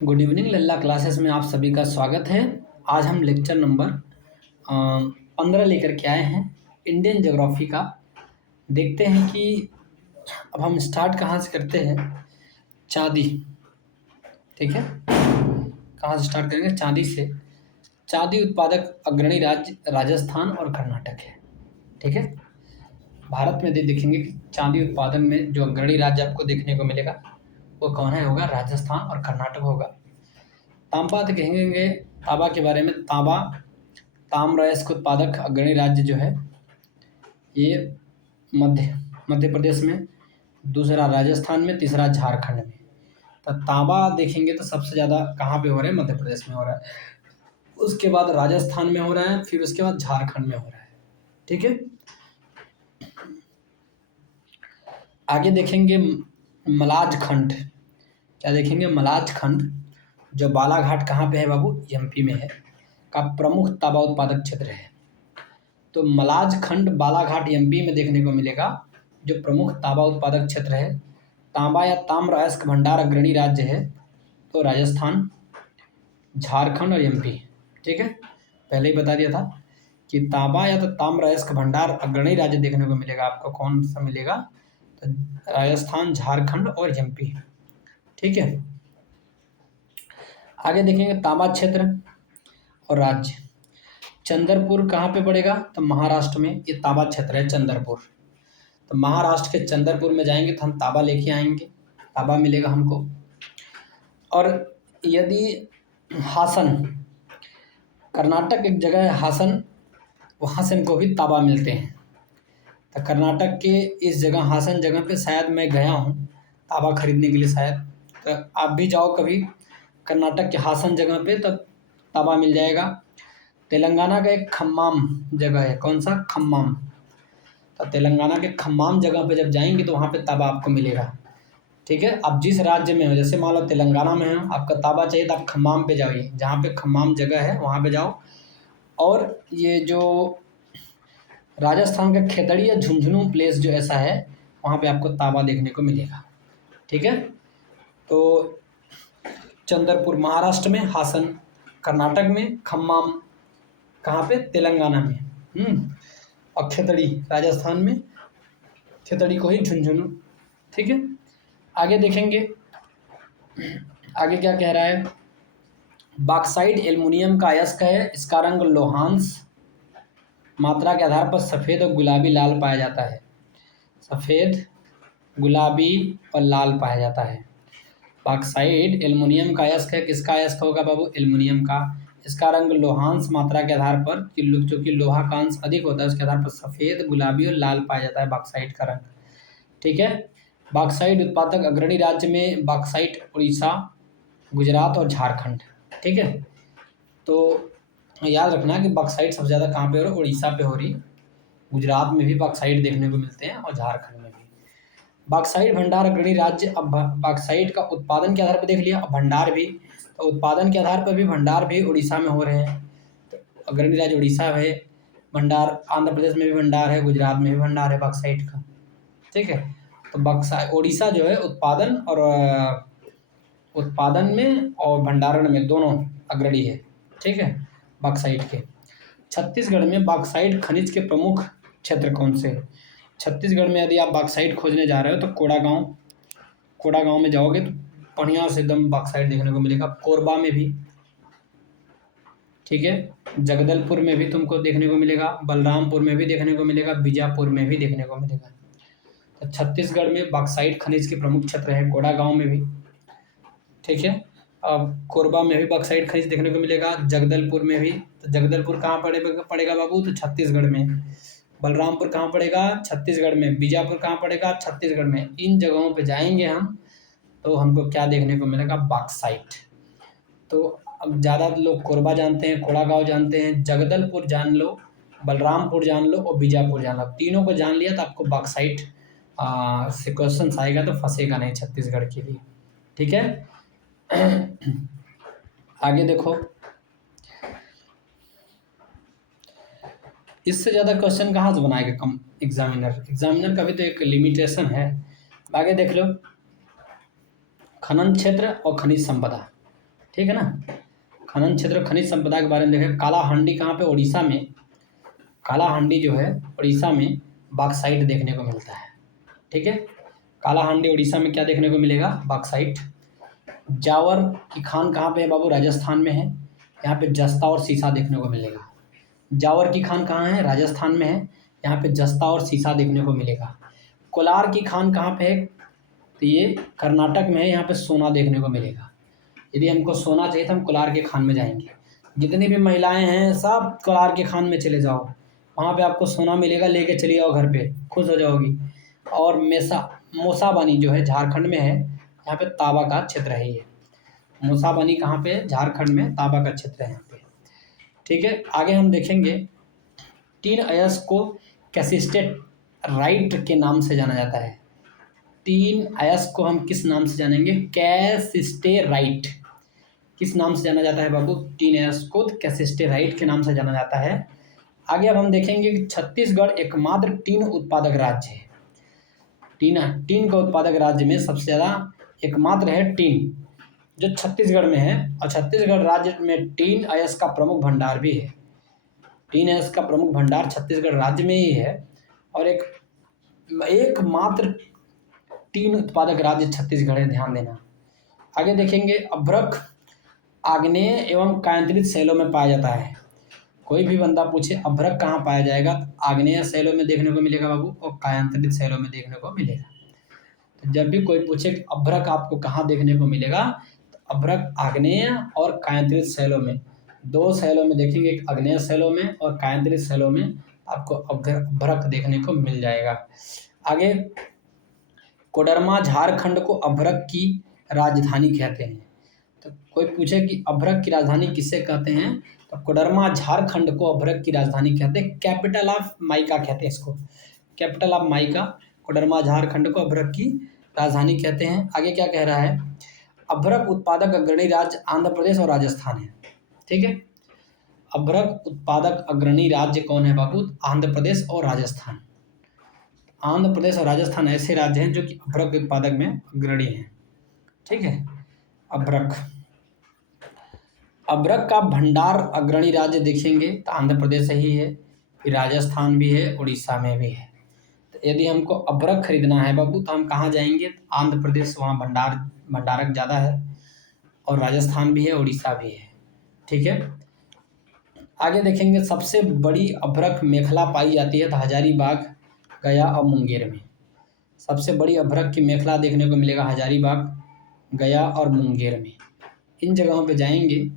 Good evening लल्ला classes में आप सभी का स्वागत है। आज हम लेक्चर नंबर 15 लेकर के आए हैं इंडियन ज्योग्राफी का। देखते हैं कि अब हम स्टार्ट कहाँ से करते हैं। चांदी, ठीक है, कहाँ से स्टार्ट करेंगे? चांदी से। चांदी उत्पादक अग्रणी राज्य राजस्थान और कर्नाटक है, ठीक है। भारत में देखेंगे कि चांदी उत्पादन में जो अग्रणी राज्य आपको देखने को मिलेगा वो कौन है? होगा राजस्थान और कर्नाटक होगा। तांबा देखेंगे, तांबा के बारे में। तांबा ताम्र अयस्क उत्पादक अग्रणी राज्य जो है ये मध्य प्रदेश में, दूसरा राजस्थान में, तीसरा झारखंड में। तो तांबा देखेंगे तो सबसे ज़्यादा कहाँ पे हो रहा है? मध्य प्रदेश में हो रहा है, उसके बाद राजस्थान में हो रहा है, फिर उसके बाद झारखंड में हो रहा है, ठीक है। आगे देखेंगे मलाज खंड। क्या देखेंगे? मलाज खंड, जो बालाघाट कहाँ पे है बाबू? एमपी में है, का प्रमुख तांबा उत्पादक क्षेत्र है। तो मलाज खंड बालाघाट एमपी में देखने को मिलेगा, जो प्रमुख तांबा उत्पादक क्षेत्र है। तांबा या ताम्र अयस्क भंडार अग्रणी राज्य है तो राजस्थान, झारखंड और एमपी, ठीक है। पहले ही बता दिया था कि तांबा या तो ताम्र अयस्क भंडार अग्रणी राज्य देखने को मिलेगा आपको। कौन सा मिलेगा? तो राजस्थान, झारखंड और एमपी, ठीक है। आगे देखेंगे तांबा क्षेत्र और राज्य। चंद्रपुर कहाँ पे पड़ेगा? तो महाराष्ट्र में ये तांबा क्षेत्र है, चंद्रपुर। तो महाराष्ट्र के चंद्रपुर में जाएंगे तो हम तांबा लेके आएंगे, तांबा मिलेगा हमको। और यदि हासन, कर्नाटक एक जगह है हासन, वहाँ से हमको भी तांबा मिलते हैं। तो कर्नाटक के इस जगह हासन जगह पे शायद मैं गया हूँ तांबा खरीदने के लिए, शायद। तो आप भी जाओ कभी कर्नाटक के हासन जगह पे, तब तांबा मिल जाएगा। तेलंगाना का एक खम्माम जगह है। कौन सा? खम्माम। तो तेलंगाना के खम्माम जगह पे जब जाएंगे तो वहाँ पे तांबा आपको मिलेगा, ठीक है। आप जिस राज्य में हो, जैसे मान लो तेलंगाना में हो, आपका तांबा चाहिए तो आप खम्माम पे जाइए, जहाँ पे खम्माम जगह है वहाँ पे जाओ। और ये जो राजस्थान का खेतड़ी या झुंझुनू प्लेस जो ऐसा है, वहाँ पे आपको तांबा देखने को मिलेगा, ठीक है। तो चंद्रपुर महाराष्ट्र में, हासन कर्नाटक में, खम्माम कहाँ पे? तेलंगाना में, और खेतड़ी राजस्थान में, खेतड़ी को ही झुंझुनू, ठीक है। आगे देखेंगे, आगे क्या कह रहा है? बॉक्साइट एल्युमिनियम का अयस्क है, इसका रंग लोहांश मात्रा के आधार पर सफ़ेद और गुलाबी लाल पाया जाता है। सफ़ेद, गुलाबी और लाल पाया जाता है। बॉक्साइट एल्युमिनियम का अयस्क है। किसका अयस्क होगा बाबू? एल्युमिनियम का। इसका रंग लोहांश मात्रा के आधार पर, जो कि लोहा का अंश अधिक होता है उसके आधार पर सफ़ेद, गुलाबी और लाल पाया जाता है बॉक्साइट का रंग, ठीक है। बॉक्साइट उत्पादक अग्रणी राज्य में बॉक्साइट उड़ीसा, गुजरात और झारखंड, ठीक है। तो याद रखना कि बॉक्साइट सबसे ज़्यादा कहाँ पे हो रही है? उड़ीसा पे हो रही, गुजरात में भी बॉक्साइट देखने को मिलते हैं और झारखंड में भी। बॉक्साइट भंडार अग्रणी राज्य। अब बॉक्साइट का उत्पादन के आधार पर देख लिया, अब भंडार भी, तो उत्पादन के आधार पर भी भंडार भी उड़ीसा में हो रहे हैं। तो अग्रणी राज्य उड़ीसा है, भंडार आंध्र प्रदेश में भी भंडार है, गुजरात में भी भंडार है बॉक्साइट का, ठीक है। तो बॉक्साइट उड़ीसा जो है उत्पादन में और भंडारण में दोनों अग्रणी है, ठीक है, बॉक्साइट के। छत्तीसगढ़ में बॉक्साइट खनिज के प्रमुख क्षेत्र कौन से हैं? छत्तीसगढ़ में यदि आप बॉक्साइट खोजने जा रहे हो तो कोड़ा गाँव में जाओगे तो बढ़िया से एकदम बॉक्साइट देखने को मिलेगा। कोरबा में भी, ठीक है, जगदलपुर में भी तुमको देखने को मिलेगा, बलरामपुर में भी देखने को मिलेगा, बीजापुर में भी देखने को मिलेगा। तो छत्तीसगढ़ में बॉक्साइट खनिज के प्रमुख क्षेत्र है, कोड़ा गाँव में भी, ठीक है। अब कोरबा में भी बॉक्साइट खनिज देखने को मिलेगा, जगदलपुर में भी। तो जगदलपुर कहाँ पड़ेगा बाबू? तो छत्तीसगढ़ में। बलरामपुर कहाँ पड़ेगा? छत्तीसगढ़ में। बीजापुर कहाँ पड़ेगा? छत्तीसगढ़ में। इन जगहों पे जाएंगे हम तो हमको क्या देखने को मिलेगा? बॉक्साइट। तो अब ज़्यादा लोग कोरबा जानते हैं, कोड़ा गाँव जानते हैं, जगदलपुर जान लो, बलरामपुर जान लो और बीजापुर जान लो। तीनों को जान लिया तो आपको बॉक्साइट से क्वेश्चन आएगा तो फंसेगा नहीं छत्तीसगढ़ के लिए, ठीक है। आगे देखो, इससे ज़्यादा क्वेश्चन कहाँ से बनाएगा कम एग्जामिनर का भी तो एक लिमिटेशन है। आगे देख लो, खनन क्षेत्र और खनिज संपदा। ठीक है ना। खनन क्षेत्र खनिज संपदा के बारे में देखें। कालाहांडी कहाँ पे, उड़ीसा में। कालाहांडी जो है उड़ीसा में बॉक्साइट देखने को मिलता है। ठीक है, कालाहांडी उड़ीसा में क्या देखने को मिलेगा, बॉक्साइट। जावर की खान कहाँ पे है बाबू, राजस्थान में है। यहाँ पे जस्ता और सीसा देखने को मिलेगा। जावर की खान कहाँ है, राजस्थान में है। यहाँ पे जस्ता और सीसा देखने को मिलेगा। कोलार की खान कहाँ पे है, तो ये कर्नाटक में है। यहाँ पे सोना देखने को मिलेगा। यदि हमको सोना चाहिए तो हम कोलार के खान में जाएंगे। जितनी भी महिलाएं हैं सब कोलार के खान में चले जाओ, वहाँ पे आपको सोना मिलेगा, लेके चली जाओ घर पे, खुश हो जाओगी। और मोसाबनी जो है झारखंड में है, यहाँ पे तांबा का क्षेत्र है ये। मोसाबनी कहाँ पे, झारखंड में तांबा का क्षेत्र है यहाँ पे। ठीक है, आगे हम देखेंगे टीन अयस्क को कैसिस्टेट राइट के नाम से जाना जाता है। टीन अयस्क को हम किस नाम से जानेंगे, कैसिस्टेराइट। किस नाम से जाना जाता है बाबू, टीन अयस्क को कैसिस्टेराइट के नाम से जाना जाता है। आगे अब हम देखेंगे कि छत्तीसगढ़ एकमात्र टीन उत्पादक राज्य है। टीन का उत्पादक राज्य में सबसे ज़्यादा एकमात्र है टीन, जो छत्तीसगढ़ में है। और छत्तीसगढ़ राज्य में टीन अयस्क का प्रमुख भंडार भी है। टीन अयस्क का प्रमुख भंडार छत्तीसगढ़ राज्य में ही है। और एकमात्र टीन उत्पादक राज्य छत्तीसगढ़ है, ध्यान देना। आगे देखेंगे अभ्रक आग्नेय एवं कायांतरित शैलों में पाया जाता है। कोई भी बंदा पूछे अभ्रक कहाँ पाया जाएगा, तो आग्नेय शैलों में देखने को मिलेगा बाबू, और कायांतरित शैलों में देखने को मिलेगा। तो जब भी कोई पूछे कि अभ्रक आपको कहाँ देखने को मिलेगा, तो अभ्रक आग्नेय और कायांतरित शैलों में, दो शैलों में देखेंगे, एक आग्नेय शैलों में और कायांतरित शैलों में आपको अभ्रक देखने को मिल जाएगा। आगे कोडरमा झारखंड को अभ्रक की राजधानी कहते हैं। तो कोई पूछे कि अभ्रक की राजधानी किसे कहते हैं, तो कोडरमा झारखंड को अभ्रक की राजधानी कहते हैं। कैपिटल ऑफ माइका कहते हैं इसको, capital of mica. Koderma Jharkhand को अभ्रक की राजधानी कहते हैं। आगे क्या कह रहा है, अभ्रक उत्पादक अग्रणी राज्य आंध्र प्रदेश और राजस्थान है। ठीक है, अभ्रक उत्पादक अग्रणी राज्य कौन है बाबू, आंध्र प्रदेश और राजस्थान। आंध्र प्रदेश और राजस्थान ऐसे राज्य हैं जो कि अभ्रक उत्पादक में अग्रणी हैं। ठीक है, अभ्रक का भंडार अग्रणी राज्य देखेंगे तो आंध्र प्रदेश ही है, फिर राजस्थान भी है, उड़ीसा में भी है। तो यदि हमको अभ्रक खरीदना है बाबू तो हम कहाँ जाएंगे, आंध्र प्रदेश, वहाँ भंडारक ज़्यादा है, और राजस्थान भी है, उड़ीसा भी है। ठीक है, आगे देखेंगे सबसे बड़ी अभ्रक मेखला पाई जाती है तो हजारीबाग, गया और मुंगेर में। सबसे बड़ी अभ्रक की मेखला देखने को मिलेगा हजारीबाग, गया और मुंगेर में। इन जगहों पे जाएंगे।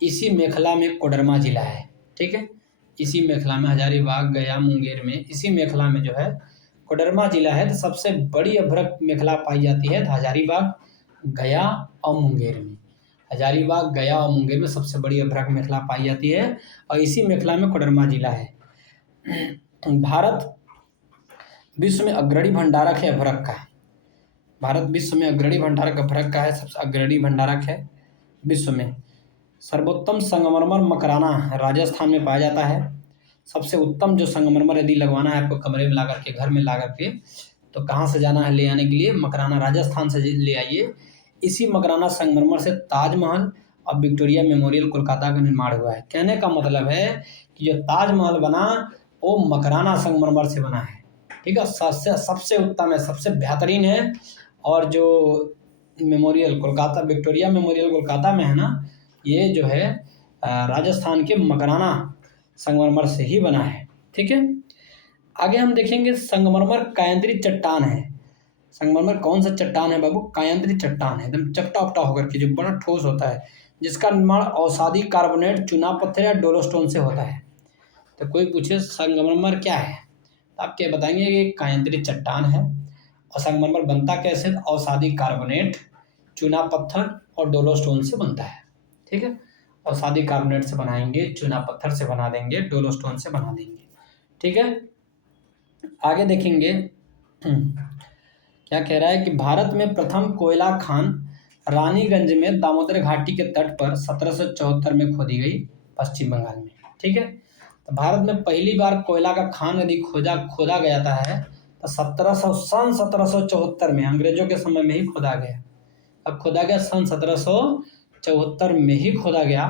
इसी मेखला में कोडरमा जिला है। ठीक है, इसी मेखला में हजारीबाग, गया, मुंगेर में, इसी मेखला में जो है कोडरमा जिला है। तो सबसे बड़ी अभ्रक मेखला पाई जाती है तो हजारीबाग, गया और मुंगेर में। हजारीबाग, गया और मुंगेर में सबसे बड़ी अभ्रक मेखला पाई जाती है, और इसी मेखला में कोडरमा जिला है। भारत विश्व में अग्रणी भंडारक है अभ्रक का। भारत विश्व में अग्रणी भंडारक अभ्रक का है, सबसे अग्रणी भंडारक है विश्व में। सर्वोत्तम संगमरमर मकराना राजस्थान में पाया जाता है। सबसे उत्तम जो संगमरमर यदि लगवाना है आपको कमरे में ला करके, घर में ला करके, तो कहाँ से जाना है ले आने के लिए, मकराना राजस्थान से ले आइए। इसी मकराना संगमरमर से ताजमहल और विक्टोरिया मेमोरियल कोलकाता का निर्माण हुआ है। कहने का मतलब है कि जो ताजमहल बना वो मकराना संगमरमर से बना है। ठीक है, सबसे उत्तम है, सबसे बेहतरीन है। और जो memorial Kolkata, Victoria memorial Kolkata में है ना, ये जो है राजस्थान के मकराना संगमरमर से ही बना है। ठीक है, आगे हम देखेंगे संगमरमर कायांतरित चट्टान है। संगमरमर कौन सा चट्टान है बाबू, कायांतरित चट्टान है, एकदम चपटा उपटा होकर के, जो बड़ा ठोस होता है, जिसका निर्माण औषधि कार्बोनेट, चूना पत्थर या डोलोस्टोन से होता है। तो कोई पूछे संगमरमर क्या है, तो आप क्या बताएंगे कि कायांतरित चट्टान है। और संगमरमर बनता कैसे, औषधि कार्बोनेट, चूना पत्थर और डोलोस्टोन से बनता है। ठीक है, औषधि कार्बोनेट से बनाएंगे, चूना पत्थर से बना देंगे, डोलोस्टोन से बना देंगे। ठीक है, आगे देखेंगे क्या कह रहा है कि भारत में प्रथम कोयला खान रानीगंज में दामोदर घाटी के तट पर 1774 में खोदी गई, पश्चिम बंगाल में। ठीक है, तो भारत में पहली बार कोयला का खान यदि खोदा गया है तो सन 1774 में, अंग्रेजों के समय में ही खोदा गया। अब खोदा गया सन 1774 1974 में ही खोदा गया,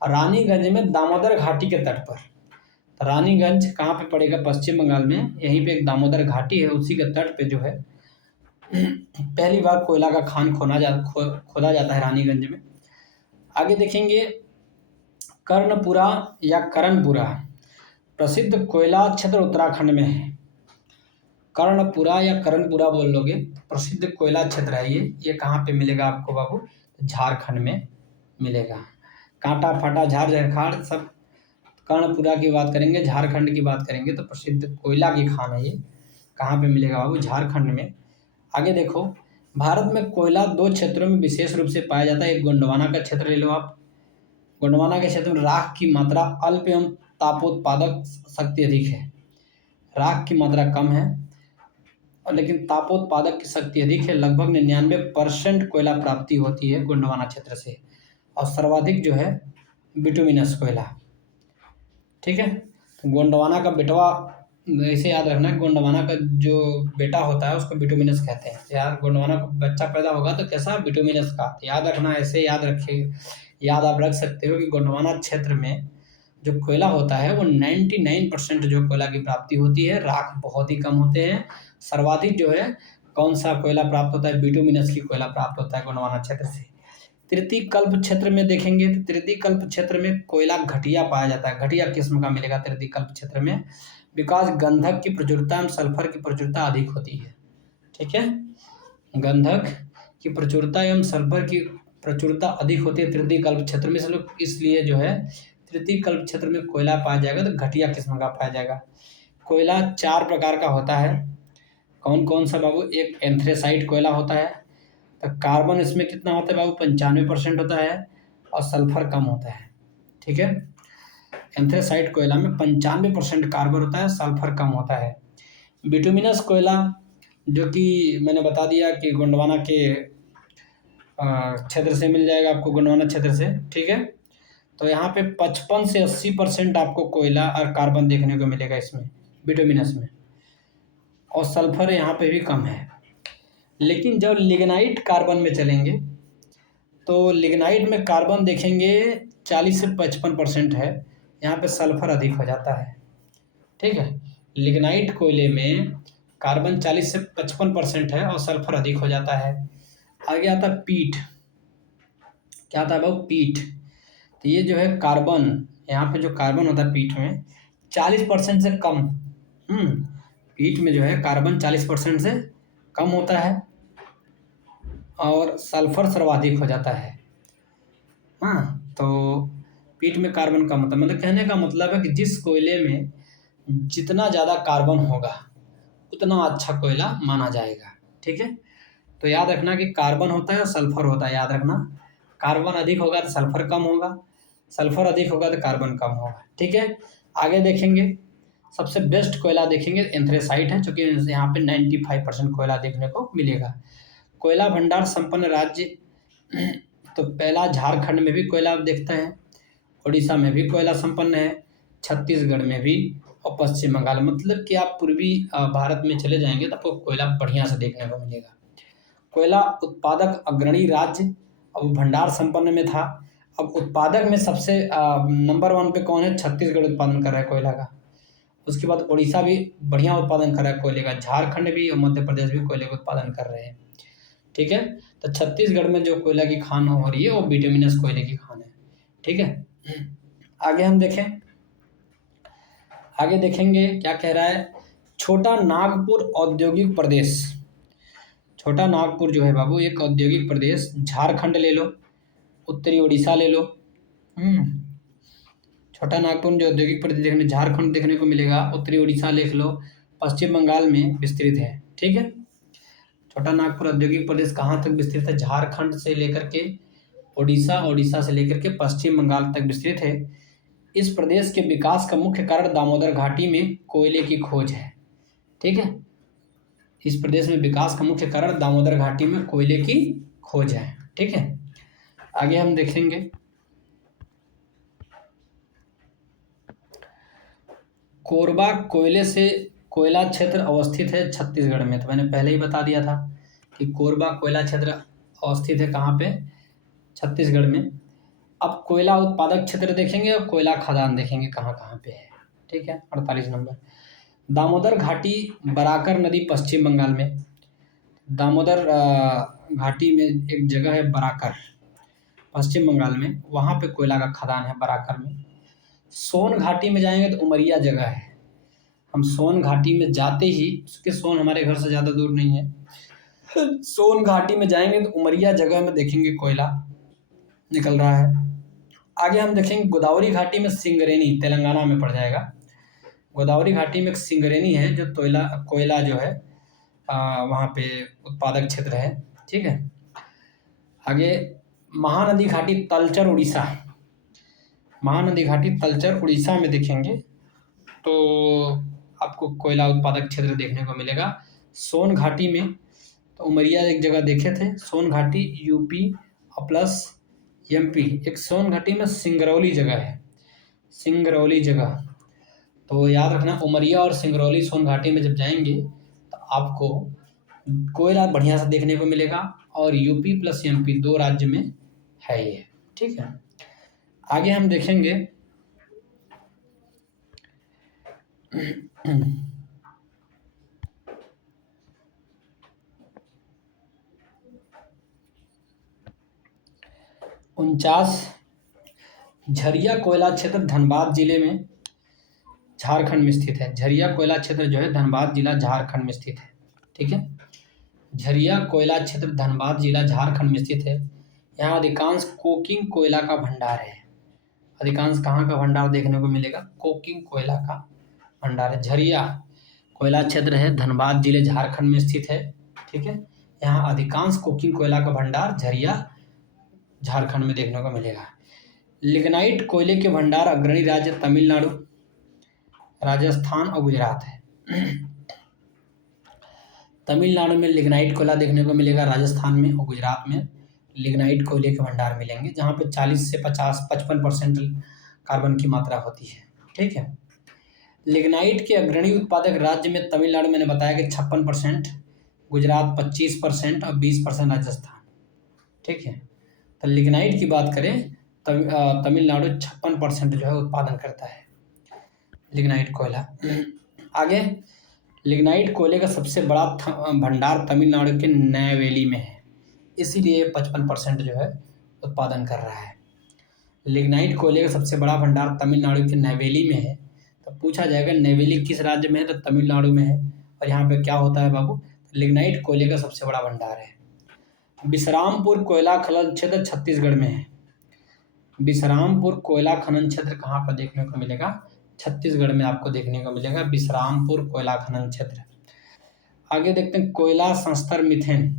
रानीगंज में दामोदर घाटी के तट पर। तो रानीगंज कहाँ पे पड़ेगा? पश्चिम बंगाल में। यहीं पे एक दामोदर घाटी है, उसी के तट पे जो है पहली बार कोयला का खान खोदा जाता है रानीगंज में। आगे देखेंगे, कर्णपुरा या करणपुरा प्रसिद्ध कोयला क्षेत्र उत्तराखंड में है। कर्णपुरा या करणपुरा बोल लोगे, प्रसिद्ध कोयला क्षेत्र है ये कहाँ पे मिलेगा आपको बाबू? झारखंड में मिलेगा। कांटा फाटा झार झंखाड़ सब कर्णपुरा की बात करेंगे, झारखंड की बात करेंगे तो प्रसिद्ध कोयला की खान है ये। कहाँ पे मिलेगा बाबू? झारखंड में। आगे देखो, भारत में कोयला 2 क्षेत्रों में विशेष रूप से पाया जाता है। एक गोंडवाना का क्षेत्र ले लो आप। गोंडवाना के क्षेत्र में राख की मात्रा अल्प एवं तापोत्पादक शक्ति अधिक है। राख की मात्रा कम है और लेकिन तापोत्पादक की शक्ति अधिक है। लगभग 99% कोयला प्राप्ति होती है गोंडवाना क्षेत्र से, और सर्वाधिक जो है बिटुमिनस कोयला। ठीक है, तो गोंडवाना का बेटवा ऐसे याद रखना, गोंडवाना का जो बेटा होता है उसको बिटुमिनस कहते हैं। यार गोंडवाना का बच्चा पैदा होगा तो कैसा? बिटुमिनस का। याद रखना, ऐसे याद आप रख सकते हो कि गोंडवाना क्षेत्र में जो कोयला होता है वो 99% जो कोयला की प्राप्ति होती है। राख बहुत ही कम होते हैं। सर्वाधिक जो है कौन सा कोयला प्राप्त होता है? बिटुमिनस की कोयला प्राप्त होता है गोंडवाना क्षेत्र से। तृतीय कल्प क्षेत्र में देखेंगे तो तृतीय कल्प क्षेत्र में कोयला घटिया पाया जाता है। घटिया किस्म का मिलेगा तृतीय कल्प क्षेत्र में, बिकॉज गंधक की प्रचुरता एवं सल्फर की प्रचुरता अधिक होती है। ठीक है, गंधक की प्रचुरता एवं सल्फर की प्रचुरता अधिक होती है तृतीय कल्प क्षेत्र में, इसलिए जो है तृतीय कल्प क्षेत्र में कोयला पाया जाएगा तो घटिया किस्म का पाया जाएगा। कोयला 4 प्रकार का होता है। कौन कौन सा बाबू? एक एंथ्रेसाइट कोयला होता है, तो कार्बन इसमें कितना होता है बाबू? 95% होता है और सल्फर कम होता है। ठीक है, एंथ्रेसाइट कोयला में 95% कार्बन होता है, सल्फर कम होता है। बिटुमिनस कोयला जो कि मैंने बता दिया कि गोंडवाना के क्षेत्र से मिल जाएगा आपको, गोंडवाना क्षेत्र से। ठीक है, तो यहाँ पे 55 से 80% आपको कोयला और कार्बन देखने को मिलेगा इसमें, बिटुमिनस में, और सल्फर यहाँ पे भी कम है। लेकिन जब लिग्नाइट कार्बन में चलेंगे तो लिग्नाइट में कार्बन देखेंगे 40 से 55% है, यहाँ पे सल्फर अधिक हो जाता है। ठीक है, लिग्नाइट कोयले में कार्बन 40 से 55% है और सल्फर अधिक हो जाता है। आगे आता है पीट। क्या आता है बाबू? पीट। तो ये जो है कार्बन, यहाँ पे जो कार्बन होता है पीट में 40% से कम। पीट में जो है कार्बन 40% से कम होता है और सल्फर सर्वाधिक हो जाता है। हाँ, तो पीट में कार्बन कम होता है। मतलब कहने का मतलब है कि जिस कोयले में जितना ज़्यादा कार्बन होगा उतना अच्छा कोयला माना जाएगा। ठीक है, तो याद रखना कि कार्बन होता है और सल्फर होता है। याद रखना, कार्बन अधिक होगा तो सल्फर कम होगा, सल्फर अधिक होगा तो कार्बन कम होगा। ठीक है, आगे देखेंगे, सबसे बेस्ट कोयला देखेंगे एंथ्रेसाइट है, जो कि यहाँ पे 95% कोयला देखने को मिलेगा। कोयला भंडार संपन्न राज्य तो पहला झारखंड में भी कोयला देखते हैं, उड़ीसा में भी कोयला संपन्न है, छत्तीसगढ़ में भी, और पश्चिम बंगाल। मतलब कि आप पूर्वी भारत में चले जाएंगे तो आपको कोयला बढ़िया से देखने को मिलेगा। कोयला उत्पादक अग्रणी राज्य, अब भंडार संपन्न में था। अब उत्पादक में सबसे नंबर 1 पे कौन है? छत्तीसगढ़ उत्पादन कर रहा है कोयला का। उसके बाद उड़ीसा भी बढ़िया उत्पादन कर रहा है कोयले का, झारखंड भी और मध्य प्रदेश भी कोयले का उत्पादन कर रहे हैं। ठीक है, तो छत्तीसगढ़ में जो कोयला की खान हो रही है वो बिटुमिनस कोयले की खान है। ठीक है, आगे हम देखें, आगे देखेंगे क्या कह रहा है। छोटा नागपुर औद्योगिक प्रदेश, छोटा नागपुर जो है बाबू एक औद्योगिक प्रदेश, झारखंड ले लो, उत्तरी उड़ीसा ले लो। छोटा नागपुर जो औद्योगिक प्रदेश देखने, झारखंड देखने को मिलेगा, उत्तरी उड़ीसा लिख लो, पश्चिम बंगाल में विस्तृत है। ठीक है, छोटा नागपुर औद्योगिक प्रदेश कहाँ तक विस्तृत है? झारखंड से लेकर के उड़ीसा, उड़ीसा से लेकर के पश्चिम बंगाल तक विस्तृत है। इस प्रदेश के विकास का मुख्य कारण दामोदर घाटी में कोयले की खोज है। ठीक है, इस प्रदेश में विकास का मुख्य कारण दामोदर घाटी में कोयले की खोज है। ठीक है, आगे हम देखेंगे, कोरबा कोयला क्षेत्र अवस्थित है छत्तीसगढ़ में। तो मैंने पहले ही बता दिया था कि कोरबा कोयला क्षेत्र अवस्थित है कहाँ पे? छत्तीसगढ़ में। अब कोयला उत्पादक क्षेत्र देखेंगे और कोयला खदान देखेंगे कहाँ कहाँ पे है। ठीक है, 48 नंबर। दामोदर घाटी, बराकर नदी, पश्चिम बंगाल में। दामोदर घाटी में एक जगह है बराकर, पश्चिम बंगाल में, वहाँ पे कोयला का खदान है बराकर में। सोन घाटी में जाएंगे तो उमरिया जगह है। हम सोन घाटी में जाते ही, उसके सोन हमारे घर से ज़्यादा दूर नहीं है, सोन घाटी में जाएंगे तो उमरिया जगह में देखेंगे कोयला निकल रहा है। आगे हम देखेंगे गोदावरी घाटी में सिंगरेनी, तेलंगाना में पड़ जाएगा। गोदावरी घाटी में एक सिंगरेनी है जो कोयला जो है वहाँ पे उत्पादक क्षेत्र है। ठीक है, आगे महानदी घाटी तलचर उड़ीसा, महानदी घाटी तलचर उड़ीसा में देखेंगे तो आपको कोयला उत्पादक क्षेत्र देखने को मिलेगा। सोन घाटी में तो उमरिया एक जगह देखे थे, सोन घाटी यूपी और प्लस एमपी। एक सोन घाटी में सिंगरौली जगह है, सिंगरौली जगह, तो याद रखना उमरिया और सिंगरौली सोन घाटी में जब जाएंगे तो आपको कोयला बढ़िया से देखने को मिलेगा, और यूपी प्लस एमपी 2 राज्य में है ये। ठीक है, आगे हम देखेंगे उनचास, झरिया कोयला क्षेत्र धनबाद जिले में, झारखंड में स्थित है। झरिया कोयला क्षेत्र जो है धनबाद जिला झारखंड में स्थित है। ठीक है, झरिया कोयला क्षेत्र धनबाद जिला झारखंड में स्थित है। यहाँ अधिकांश कोकिंग कोयला का भंडार है। अधिकांश कहाँ का भंडार देखने को मिलेगा? कोकिंग कोयला का भंडार है। झरिया कोयला क्षेत्र है, धनबाद जिले झारखंड में स्थित है। ठीक है, यहाँ अधिकांश कोकिंग कोयला का भंडार झरिया झारखंड में देखने को मिलेगा। लिग्नाइट कोयले के भंडार अग्रणी राज्य तमिलनाडु, राजस्थान और गुजरात है। तमिलनाडु में लिग्नाइट कोयला देखने को मिलेगा, राजस्थान में और गुजरात में लिग्नाइट कोयले के भंडार मिलेंगे, जहाँ पे 40 से 55% कार्बन की मात्रा होती है। ठीक है, लिग्नाइट के अग्रणी उत्पादक राज्य में तमिलनाडु, मैंने बताया कि 56%, गुजरात 25% और 20% राजस्थान। ठीक है, तो लिग्नाइट की बात करें तमिलनाडु 56% जो है उत्पादन करता है लिग्नाइट कोयला। आगे लिग्नाइट कोयले का सबसे बड़ा भंडार तमिलनाडु के नैवेली में है, इसीलिए 55% जो है उत्पादन कर रहा है। लिग्नाइट कोयले का सबसे बड़ा भंडार तमिलनाडु के नैवेली में है। तो पूछा जाएगा नैवेली किस राज्य में है, तो तमिलनाडु में है। और यहाँ पे क्या होता है बाबू? लिग्नाइट कोयले का सबसे बड़ा भंडार है। विश्रामपुर कोयला खनन क्षेत्र छत्तीसगढ़ में है। विश्रामपुर कोयला खनन क्षेत्र कहाँ पर देखने को मिलेगा? छत्तीसगढ़ में आपको देखने को मिलेगा विश्रामपुर कोयला खनन क्षेत्र। आगे देखते हैं कोयला संस्तर मीथेन,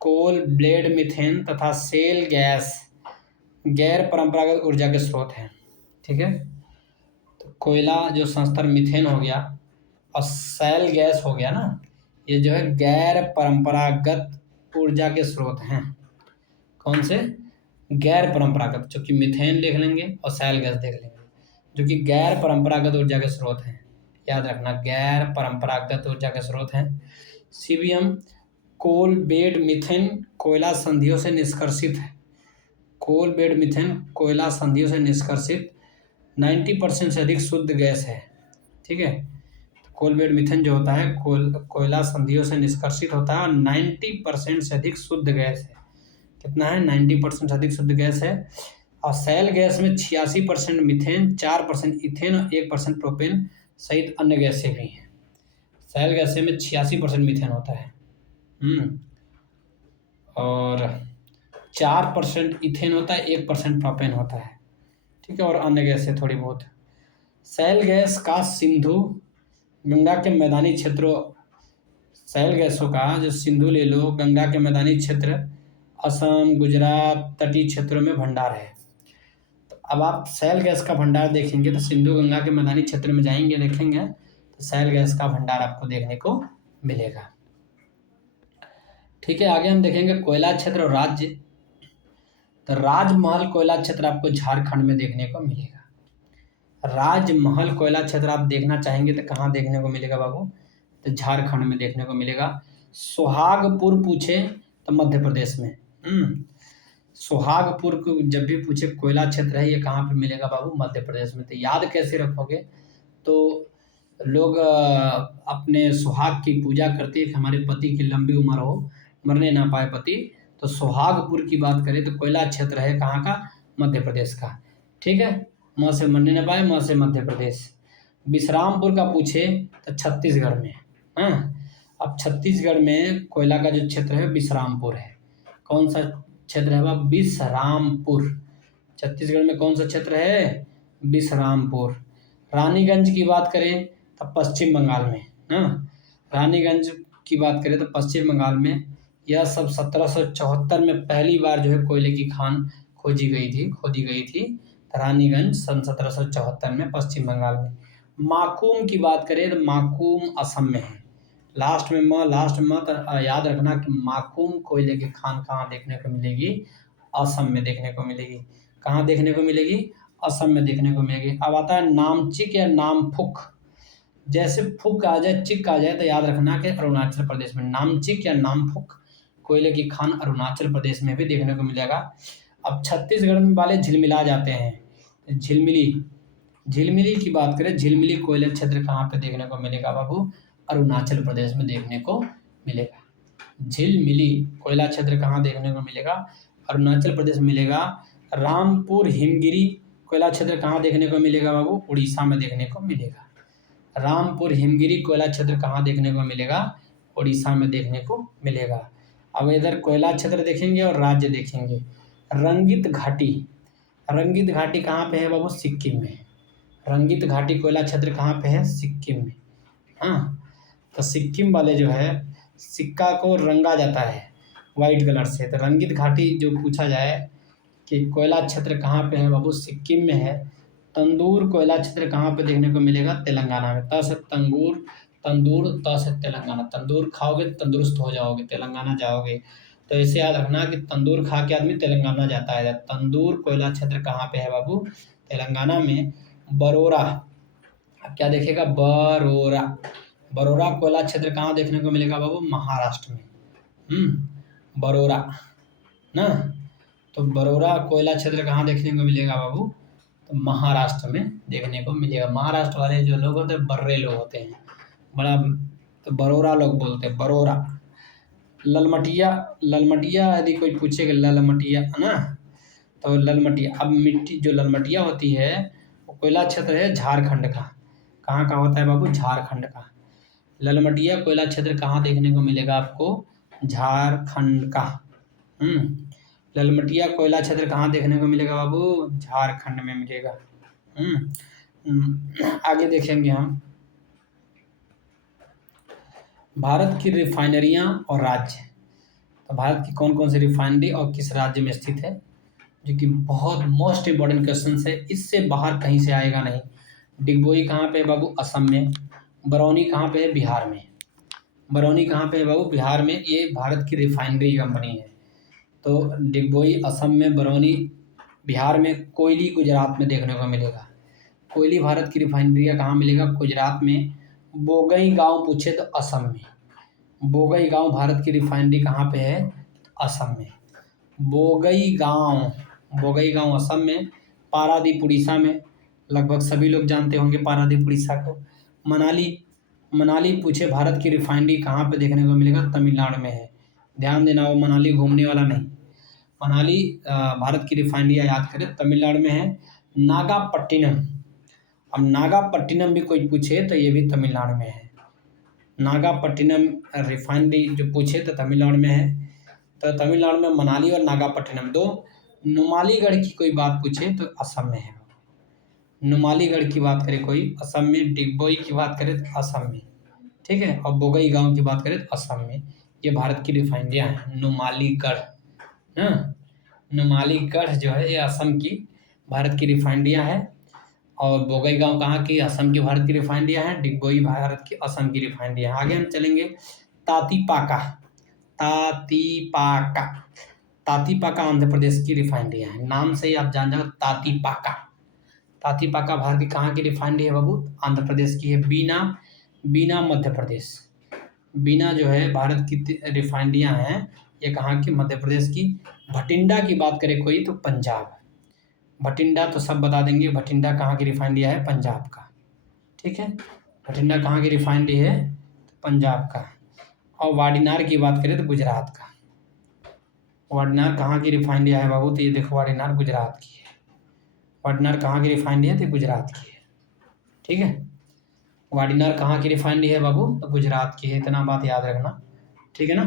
कोल ब्लेड मीथेन तथा सेल गैस गैर परंपरागत ऊर्जा के स्रोत हैं। ठीक है, तो कोयला जो संस्तर मीथेन हो गया और सेल गैस हो गया ना, ये जो है गैर परंपरागत ऊर्जा के स्रोत हैं। कौन से? गैर परंपरागत, जो कि मीथेन देख लेंगे और सेल गैस देख लेंगे, जो कि गैर परंपरागत ऊर्जा के स्रोत हैं। याद रखना, गैर परंपरागत ऊर्जा के स्रोत हैं। सीबीएम कोल बेड मीथेन कोयला संधियों से निष्कर्षित है। कोल बेड मीथेन कोयला संधियों से निष्कर्षित 90% से अधिक शुद्ध गैस है। ठीक है, कोल बेड मीथेन जो होता है कोयला संधियों से निष्कर्षित होता है और 90% से अधिक शुद्ध गैस है। कितना है? 90% से अधिक शुद्ध गैस है। और सेल गैस में 86% मीथेन, 4% इथेन और 1% प्रोपेन सहित अन्य गैसें भी हैं। सेल गैसें में 86% मीथेन होता है और 4% इथेन होता है, 1% प्रोपेन होता है। ठीक है, और अन्य गैसें थोड़ी बहुत। सेल गैस का सिंधु गंगा के मैदानी क्षेत्रों, सेल गैसों का जो सिंधु ले लो, गंगा के मैदानी क्षेत्र, असम, गुजरात, तटीय क्षेत्रों में भंडार है। तो अब आप सेल गैस का भंडार देखेंगे तो सिंधु गंगा के मैदानी क्षेत्र में जाएंगे, देखेंगे तो सेल गैस का भंडार आपको देखने को मिलेगा। ठीक है, आगे हम देखेंगे कोयला क्षेत्र और राज्य। तो राजमहल कोयला क्षेत्र आपको झारखंड में देखने को मिलेगा। राजमहल कोयला क्षेत्र आप देखना चाहेंगे तो कहाँ देखने को मिलेगा बाबू? तो झारखंड में देखने को मिलेगा। सुहागपुर पूछे तो मध्य प्रदेश में। सुहागपुर को जब भी पूछे कोयला क्षेत्र है, ये कहाँ पे मिलेगा बाबू? मध्य प्रदेश में। तो याद कैसे रखोगे? तो लोग अपने सुहाग की पूजा करते हैं कि हमारे पति की लंबी उम्र हो, मरने ना पाए पति। तो सुहागपुर की बात करें तो कोयला क्षेत्र है कहाँ का? मध्य प्रदेश का। ठीक है, म से मरने ना पाए, म से मध्य प्रदेश। विश्रामपुर का पूछे तो छत्तीसगढ़ में। हाँ, अब छत्तीसगढ़ में कोयला का जो क्षेत्र है विश्रामपुर है। कौन सा क्षेत्र है वह? विश्रामपुर। छत्तीसगढ़ में कौन सा क्षेत्र है? विश्रामपुर। रानीगंज की बात करें तो पश्चिम बंगाल में ना, रानीगंज की बात करें तो पश्चिम बंगाल में। यह सब 1774 में पहली बार जो है कोयले की खान खोदी गई थी। रानीगंज सन 1774 में पश्चिम बंगाल में। माकूम की बात करें तो माकूम असम में है। लास्ट में तो याद रखना कि माकूम कोयले की खान कहाँ देखने को मिलेगी? असम में देखने को मिलेगी। कहाँ देखने को मिलेगी? असम में देखने को मिलेगी। अब आता है नामचिक या नामफुक। जैसे फुक आ जाए, चिक आ जाए तो याद रखना कि अरुणाचल प्रदेश में। नामचिक या नामफुक कोयले की खान अरुणाचल प्रदेश में भी देखने को मिलेगा। अब छत्तीसगढ़ में वाले झिलमिला जाते हैं। झिलमिली की बात करें, झिलमिली कोयला क्षेत्र कहाँ पे देखने को मिलेगा बाबू? अरुणाचल प्रदेश में देखने को मिलेगा। झिलमिली कोयला क्षेत्र कहाँ देखने को मिलेगा? अरुणाचल प्रदेश में मिलेगा। रामपुर हिमगिरी कोयला क्षेत्र कहाँ देखने को मिलेगा बाबू? उड़ीसा में देखने को मिलेगा। रामपुर हिमगिरी कोयला क्षेत्र कहाँ देखने को मिलेगा? उड़ीसा में देखने को मिलेगा। अब इधर कोयला क्षेत्र देखेंगे और राज्य देखेंगे। रंगित घाटी कहाँ पे है बाबू? सिक्किम में। रंगित घाटी कोयला क्षेत्र कहाँ पे है? सिक्किम में। हाँ, तो सिक्किम वाले जो है सिक्का को रंगा जाता है वाइट कलर से। तो रंगित घाटी जो पूछा जाए कि कोयला क्षेत्र कहाँ पे है बाबू? सिक्किम में है। तंदूर कोयला क्षेत्र कहाँ पे देखने को मिलेगा? तेलंगाना में। त से तंदूर, त से तेलंगाना। तंदूर खाओगे तंदुरुस्त हो जाओगे, तेलंगाना जाओगे। तो इसे याद रखना कि तंदूर खा के आदमी तेलंगाना जाता है। तंदूर कोयला क्षेत्र कहाँ पे है बाबू? तेलंगाना में। बरोरा, अब क्या देखेगा? बरोरा कोयला क्षेत्र कहाँ देखने को मिलेगा बाबू? महाराष्ट्र में। बरोरा ना, तो बरोरा कोयला क्षेत्र कहाँ देखने को मिलेगा बाबू? तो महाराष्ट्र में देखने को मिलेगा। महाराष्ट्र वाले जो लोग होते हैं बर्रे लोग होते हैं, बड़ा, तो बरोरा लोग बोलते हैं, बरोरा। ललमटिया यदि कोई पूछेगा, ललमटिया है ना, तो ललमटिया। अब मिट्टी जो ललमटिया होती है वो कोयला क्षेत्र है झारखंड का। कहाँ का होता है बाबू? झारखंड का। ललमटिया कोयला क्षेत्र कहाँ देखने को मिलेगा आपको? झारखंड का। ललमटिया कोयला क्षेत्र कहाँ देखने को मिलेगा बाबू? झारखंड में मिलेगा। आगे देखेंगे हम भारत की रिफाइनरियाँ और राज्य। तो भारत की कौन कौन सी रिफाइनरी और किस राज्य में स्थित है, जो कि बहुत मोस्ट इम्पोर्टेंट क्वेश्चन है, इससे बाहर कहीं से आएगा नहीं। डिगबोई कहाँ पे है बाबू? असम में। बरौनी कहाँ पे है? बिहार में। बरौनी कहाँ पे है बाबू? बिहार में। ये भारत की रिफाइनरी कंपनी है। तो डिगबोई असम में, बरौनी बिहार में, कोयली गुजरात में देखने को मिलेगा। कोयली भारत की रिफाइनरियाँ कहाँ मिलेगा? गुजरात में। बोंगईगांव पूछे तो असम में। बोंगईगांव भारत की रिफाइनरी कहाँ पे है? असम में। बोंगईगांव असम में। पारादीप उड़ीसा में, लगभग सभी लोग जानते होंगे पारादीप उड़ीसा को। मनाली पूछे भारत की रिफाइनरी कहाँ पे देखने को मिलेगा? तमिलनाडु में है। ध्यान देना, वो मनाली घूमने वाला नहीं। मनाली भारत की रिफाइनरियाँ याद करें, तमिलनाडु में है। नागापट्टिनम, अब नागापट्टिनम भी कोई पूछे तो ये भी तमिलनाडु में है। नागापट्टिनम रिफाइनरी जो पूछे तो तमिलनाडु में है। तो तमिलनाडु में मनाली और नागापट्टिनम दो। नुमालीगढ़ की कोई बात पूछे तो असम में है। नुमालीगढ़ की बात करें कोई, असम में। डिगबोई की बात करें तो असम में, ठीक है। और बोंगईगांव की बात करें तो असम में। ये भारत की रिफाइनरियाँ हैं। नुमालीगढ़ नुमालीगढ़ जो है ये असम की भारत की रिफाइनरियाँ हैं। और बोंगईगांव कहाँ की? असम की भारत की रिफाइनरियाँ हैं। डिगबोई भारत की असम की रिफाइनरियाँ। आगे हम चलेंगे। तातीपाका आंध्र प्रदेश की रिफाइनरियाँ हैं। नाम से ही आप जान जाओ, तातीपाका भारत की कहाँ की रिफाइनरी है बाबू? आंध्र प्रदेश की है। बीना मध्य प्रदेश। बीना जो है भारत की रिफाइनरियाँ हैं, ये कहाँ की? मध्य प्रदेश की। भटिंडा की बात करें कोई तो पंजाब, भटिंडा तो सब बता देंगे, भटिंडा कहाँ की रिफाइनरी है, पंजाब का। ठीक है, भटिंडा कहाँ की रिफाइनरी है, पंजाब का। और वाडिनार की बात करें तो गुजरात का। वाडिनार कहाँ की रिफाइनरी है बाबू, तो ये देखो वाडिनार गुजरात की है। वाडिनार कहाँ की रिफाइनरी है, तो गुजरात की है। ठीक है, वाडिनार कहाँ की रिफाइनरी है बाबू, तो गुजरात की है, इतना बात याद रखना। ठीक है ना,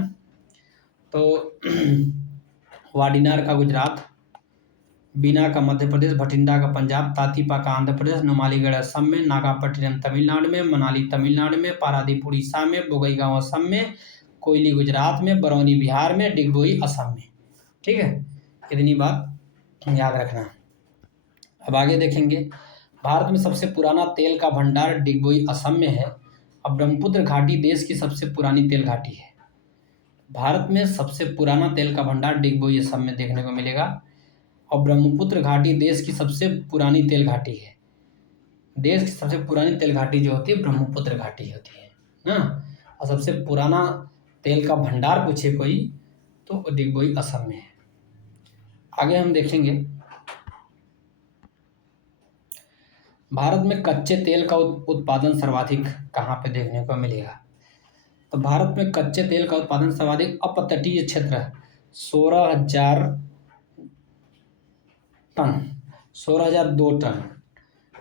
तो वाडिनार का गुजरात, बीना का मध्य प्रदेश, भटिंडा का पंजाब, तातीपा का आंध्र प्रदेश, नुमालीगढ़ असम में, नागापट्टिनम तमिलनाडु में, मनाली तमिलनाडु में, पारादीप उड़ीसा में, बोगईगांव असम में, कोयली गुजरात में, बरौनी बिहार में, डिगबोई असम में। ठीक है, इतनी बात याद रखना। अब आगे देखेंगे, भारत में सबसे पुराना तेल का भंडार डिगबोई असम में है। अब ब्रह्मपुत्र घाटी देश की सबसे पुरानी तेल घाटी है। भारत में सबसे पुराना तेल का भंडार डिगबोई असम में देखने को मिलेगा। और ब्रह्मपुत्र घाटी देश की सबसे पुरानी तेल घाटी है। देश की सबसे पुरानी तेल घाटी जो होती है ब्रह्मपुत्र घाटी होती है ना। और सबसे पुराना तेल का भंडार पूछे कोई तो डिगबोई असम में है। आगे हम देखेंगे, भारत में कच्चे तेल का उत्पादन सर्वाधिक कहाँ पे देखने को मिलेगा। तो भारत में कच्चे तेल का उत्पादन सर्वाधिक अपतटीय क्षेत्र 16,000 टन, 16,002 टन।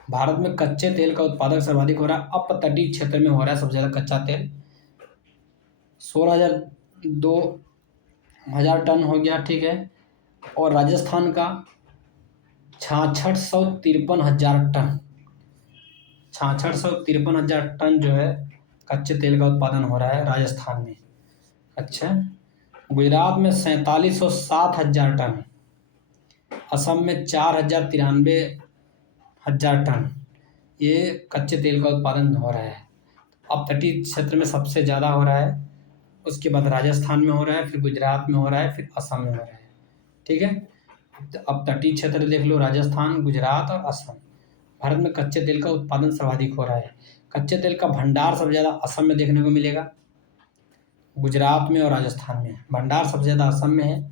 भारत में कच्चे तेल का उत्पादन सर्वाधिक हो रहा है, अपतटीय क्षेत्र में हो रहा है सबसे ज़्यादा कच्चा तेल, 16,002 टन हो गया। ठीक है, और राजस्थान का 66,53 टन, 66,53 टन जो है कच्चे तेल का उत्पादन हो रहा है राजस्थान में। अच्छा, गुजरात में 47,07 टन, असम में 4,93 टन ये कच्चे तेल का उत्पादन हो रहा है। अब तटीय क्षेत्र में सबसे ज़्यादा हो रहा है, उसके बाद राजस्थान में हो रहा है, फिर गुजरात में हो रहा है, फिर असम में हो रहा है। ठीक है, अब तटीय क्षेत्र देख लो, राजस्थान, गुजरात और असम। भारत में कच्चे तेल का उत्पादन सर्वाधिक हो रहा है। कच्चे तेल का भंडार सबसे ज़्यादा असम में देखने को मिलेगा, गुजरात में और राजस्थान में। भंडार सबसे ज़्यादा असम में है,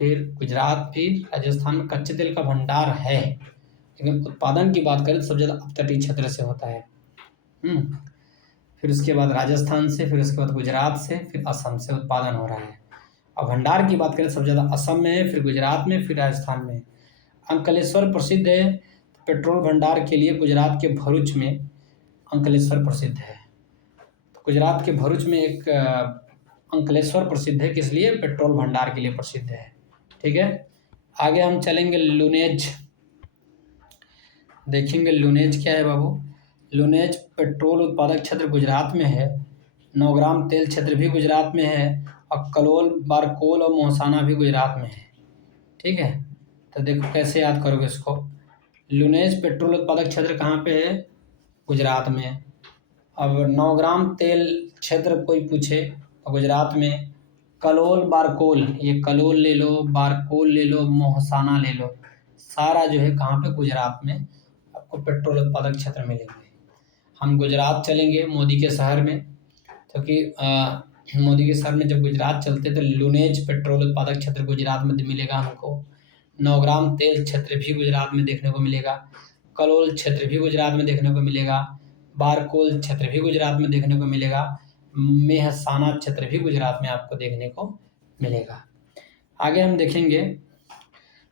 फिर गुजरात, फिर राजस्थान में कच्चे तेल का भंडार है। लेकिन उत्पादन की बात करें तो सबसे ज़्यादा अपतटीय क्षेत्र से होता है। फिर उसके बाद राजस्थान से, फिर उसके बाद गुजरात से, फिर असम से उत्पादन हो रहा है। और भंडार की बात करें सबसे ज़्यादा असम में है, फिर गुजरात में, फिर राजस्थान में। अंकलेश्वर प्रसिद्ध है पेट्रोल भंडार के लिए, गुजरात के भरूच में अंकलेश्वर प्रसिद्ध है। तो गुजरात के भरूच में एक अंकलेश्वर प्रसिद्ध है, किस लिए, पेट्रोल भंडार के लिए प्रसिद्ध है। ठीक है, आगे हम चलेंगे, लुनेज देखेंगे। लुनेज क्या है बाबू, लुनेज पेट्रोल उत्पादक क्षेत्र गुजरात में है, नौग्राम तेल क्षेत्र भी गुजरात में है, और कलोल, बारकोल और मोहसाना भी गुजरात में है। ठीक है, तो देखो कैसे याद करोगे इसको। लुनेज पेट्रोल उत्पादक क्षेत्र कहाँ पे है, गुजरात में। अब नौग्राम तेल क्षेत्र कोई पूछे तो गुजरात में। कलोल, बारकोल, ये कलोल ले लो, बारकोल ले लो, मोहसाना ले लो, सारा जो है कहाँ पे, गुजरात में आपको पेट्रोल उत्पादक क्षेत्र मिलेंगे। हम गुजरात चलेंगे मोदी के शहर में, क्योंकि मोदी के शहर में जब गुजरात चलते तो लुनेज पेट्रोल उत्पादक क्षेत्र गुजरात में मिलेगा हमको। नौग्राम तेल क्षेत्र भी गुजरात में देखने को मिलेगा, कलोल क्षेत्र भी गुजरात में देखने को मिलेगा, बारकोल क्षेत्र भी गुजरात में देखने को मिलेगा, मेहसाना क्षेत्र भी गुजरात में आपको देखने को मिलेगा। आगे हम देखेंगे,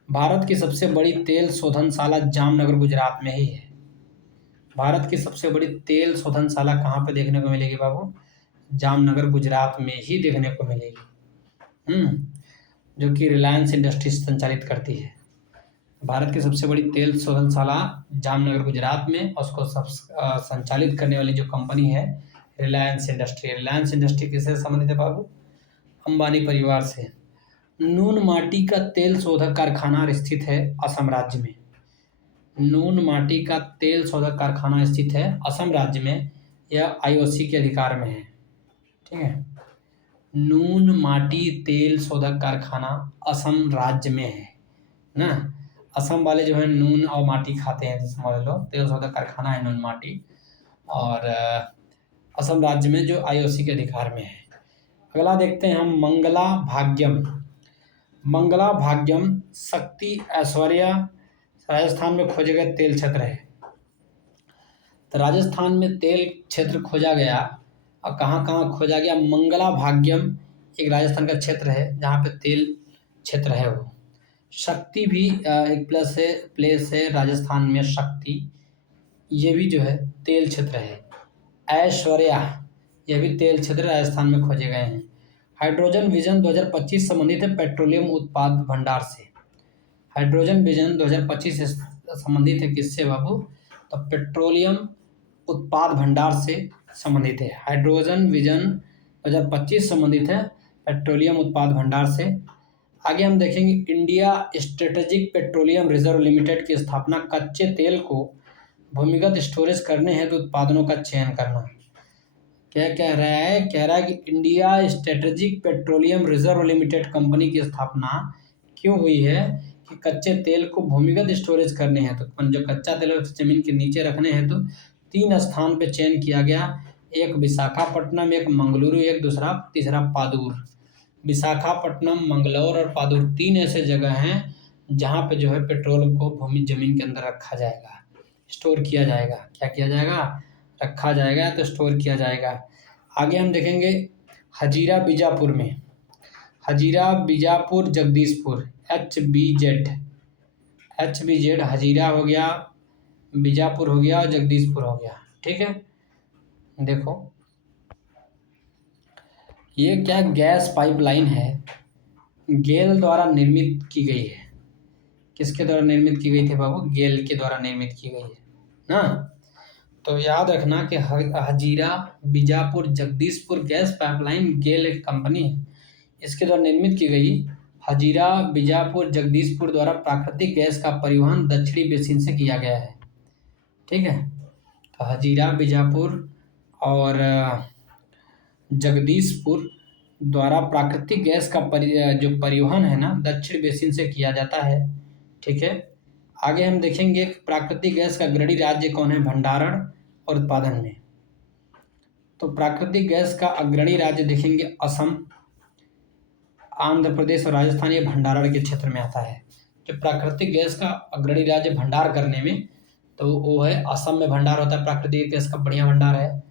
भारत की सबसे बड़ी तेल शोधनशाला जामनगर गुजरात में ही है। भारत की सबसे बड़ी तेल शोधनशाला कहाँ पे देखने को मिलेगी बाबू, जामनगर गुजरात में ही देखने को मिलेगी। जो कि रिलायंस इंडस्ट्रीज संचालित करती है। भारत की सबसे बड़ी तेल शोधनशाला जामनगर गुजरात में, और उसको संचालित करने वाली जो कंपनी है रिलायंस इंडस्ट्री। रिलायंस इंडस्ट्री किससे संबंधित है बाबू, अंबानी परिवार से। नून माटी का तेल शोधक कारखाना स्थित है असम राज्य में। नून माटी का तेल शोधक कारखाना स्थित है असम राज्य में, यह आईओसी के अधिकार में है। ठीक है, नून माटी तेल शोधक कारखाना असम राज्य में है ना। असम वाले जो है नून और माटी खाते हैं, समझ लो, तेल शोधक कारखाना है नून माटी, और असम राज्य में जो आईओसी के अधिकार में है। अगला देखते हैं हम, मंगला भाग्यम। मंगला, भाग्यम, शक्ति, ऐश्वर्या राजस्थान में खोजे गए तेल क्षेत्र है। तो राजस्थान में तेल क्षेत्र खोजा गया और कहाँ कहाँ खोजा गया? मंगला भाग्यम एक राजस्थान का क्षेत्र है जहाँ पे तेल क्षेत्र है वो। शक्ति भी एक प्लेस है राजस्थान में, शक्ति ये भी जो है तेल क्षेत्र है। ऐश्वर्या ये भी तेल क्षेत्र राजस्थान में खोजे गए हैं। हाइड्रोजन विजन 2025 संबंधित है पेट्रोलियम उत्पाद भंडार से। हाइड्रोजन विजन 2025 से संबंधित है किससे बाबू? तो पेट्रोलियम उत्पाद भंडार से संबंधित है। हाइड्रोजन विजन 2025 संबंधित है पेट्रोलियम उत्पाद भंडार से। आगे हम देखेंगे India strategic petroleum reserve limited की स्थापना कच्चे तेल को भूमिगत स्टोरेज करने हेतु उत्पादनों का चयन करना। क्या कह रहा है? कह रहा है कि India strategic petroleum reserve limited company की स्थापना क्यों हुई है? कि कच्चे तेल को भूमिगत स्टोरेज करने हेतु जो कच्चा तेल है जमीन के नीचे रखने हेतु 3 स्थान पे चयन किया गया। एक विशाखापट्टनम, एक मंगलुरु, एक तीसरा पादुर। विशाखापट्टनम, मंगलौर और पादुर 3 ऐसे जगह हैं जहाँ पे जो है पेट्रोल को जमीन के अंदर रखा जाएगा, स्टोर किया जाएगा। क्या किया जाएगा? रखा जाएगा तो स्टोर किया जाएगा। आगे हम देखेंगे हजीरा बीजापुर में, हजीरा बीजापुर जगदीशपुर HBZ हजीरा हो गया, बीजापुर हो गया और जगदीशपुर हो गया। ठीक है, देखो ये क्या गैस पाइपलाइन है, गेल द्वारा निर्मित की गई है। किसके द्वारा निर्मित की गई थी बाबू? गेल के द्वारा निर्मित की गई है ना। तो याद रखना कि हजीरा बीजापुर जगदीशपुर गैस पाइपलाइन गेल एक कंपनी है, इसके द्वारा निर्मित की गई। हजीरा बीजापुर जगदीशपुर द्वारा प्राकृतिक गैस का परिवहन दक्षिणी बेसिन से किया गया है। ठीक है, तो हजीरा बीजापुर और जगदीशपुर द्वारा प्राकृतिक गैस का जो परिवहन है ना दक्षिण बेसिन से किया जाता है। ठीक है, आगे हम देखेंगे प्राकृतिक गैस का अग्रणी राज्य कौन है भंडारण और उत्पादन में। तो प्राकृतिक गैस का अग्रणी राज्य देखेंगे असम, आंध्र प्रदेश और राजस्थान, ये भंडारण के क्षेत्र में आता है। जो प्राकृतिक गैस का अग्रणी राज्य भंडार करने में तो वो है असम में भंडार होता है, प्राकृतिक गैस का बढ़िया भंडार है।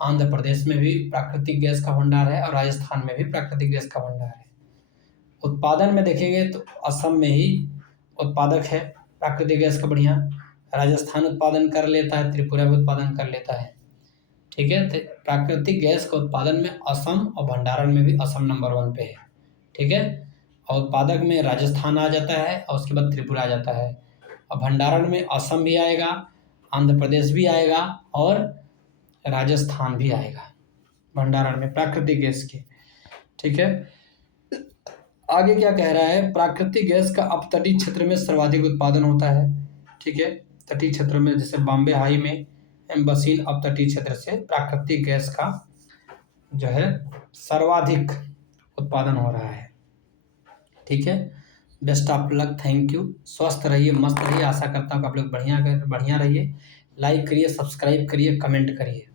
आंध्र प्रदेश में भी प्राकृतिक गैस का भंडार है और राजस्थान में भी प्राकृतिक गैस का भंडार है। उत्पादन में देखेंगे तो असम में ही उत्पादक है प्राकृतिक गैस का बढ़िया, राजस्थान उत्पादन कर लेता है, त्रिपुरा भी उत्पादन कर लेता है। ठीक है, तो प्राकृतिक गैस का उत्पादन में असम और भंडारण में भी असम नंबर 1 पे है। ठीक है, और उत्पादक में राजस्थान आ जाता है और उसके बाद त्रिपुरा आ जाता है। और भंडारण में असम भी आएगा, आंध्र प्रदेश भी आएगा और राजस्थान भी आएगा भंडारण में प्राकृतिक गैस के। ठीक है, आगे क्या कह रहा है? प्राकृतिक गैस का अपतटीय क्षेत्र में सर्वाधिक उत्पादन होता है। ठीक है, तटीय क्षेत्र में जैसे बॉम्बे हाई में एम्बसीन अपतटीय क्षेत्र से प्राकृतिक गैस का जो है सर्वाधिक उत्पादन हो रहा है। ठीक है, best of luck, thank you. स्वस्थ रहिए, मस्त रहिए। आशा करता हूँ कि आप लोग बढ़िया रहिए। लाइक करिए, सब्सक्राइब करिए, कमेंट करिए।